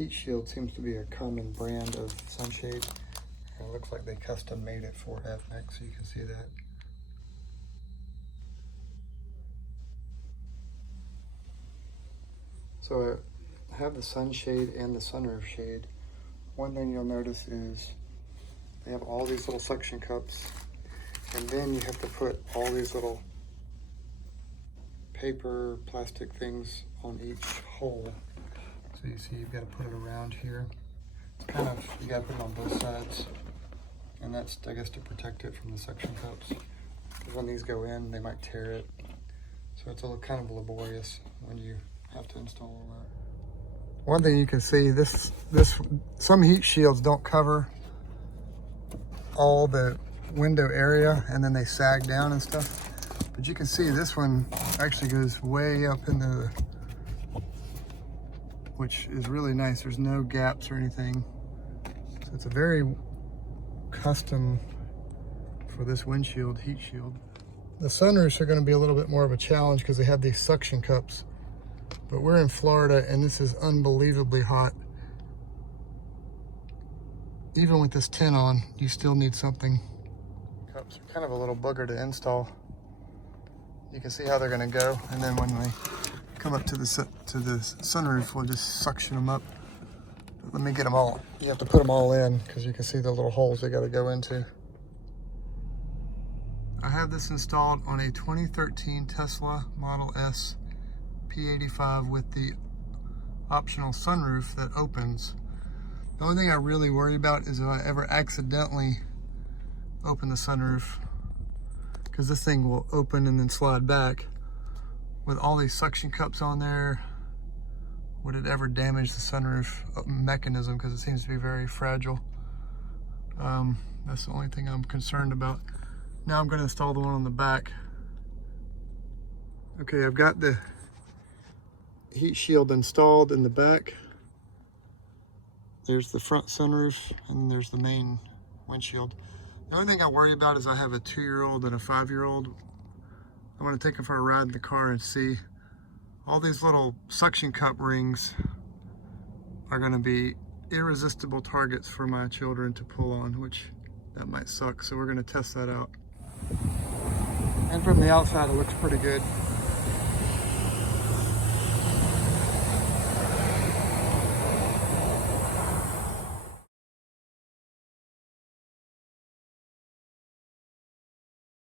heat shield seems to be a common brand of sunshade. And it looks like they custom made it for Evannex, so you can see that. So I have the sunshade and the sunroof shade. One thing you'll notice is they have all these little suction cups, and then you have to put all these little paper, plastic things on each hole. So you see you've got to put it around here. It's kind of, you got to put it on both sides. And that's, I guess, to protect it from the suction cups. Because when these go in, they might tear it. So it's a little kind of laborious when you have to install all that. One thing you can see, some heat shields don't cover all the window area, and then they sag down and stuff. But you can see this one actually goes way up into the, which is really nice. There's no gaps or anything. So it's a very custom for this windshield heat shield. The sunroofs are going to be a little bit more of a challenge because they have these suction cups. But we're in Florida and this is unbelievably hot. Even with this tint on, you still need something. Cups are kind of a little booger to install. You can see how they're going to go, and then when they come up to the sunroof, we'll just suction them up. Let me get them all. You have to put them all in because you can see the little holes they got to go into. I have this installed on a 2013 Tesla Model S P85 with the optional sunroof that opens. The only thing I really worry about is if I ever accidentally open the sunroof, because this thing will open and then slide back. With all these suction cups on there, would it ever damage the sunroof mechanism, because it seems to be very fragile. That's the only thing I'm concerned about. Now I'm going to install the one on the back. Okay, I've got the heat shield installed in the back. There's the front sunroof, and there's the main windshield. The only thing I worry about is I have a 2-year-old and a 5-year-old. I want to take them for a ride in the car and see. All these little suction cup rings are going to be irresistible targets for my children to pull on, which that might suck. So we're going to test that out. And from the outside, it looks pretty good.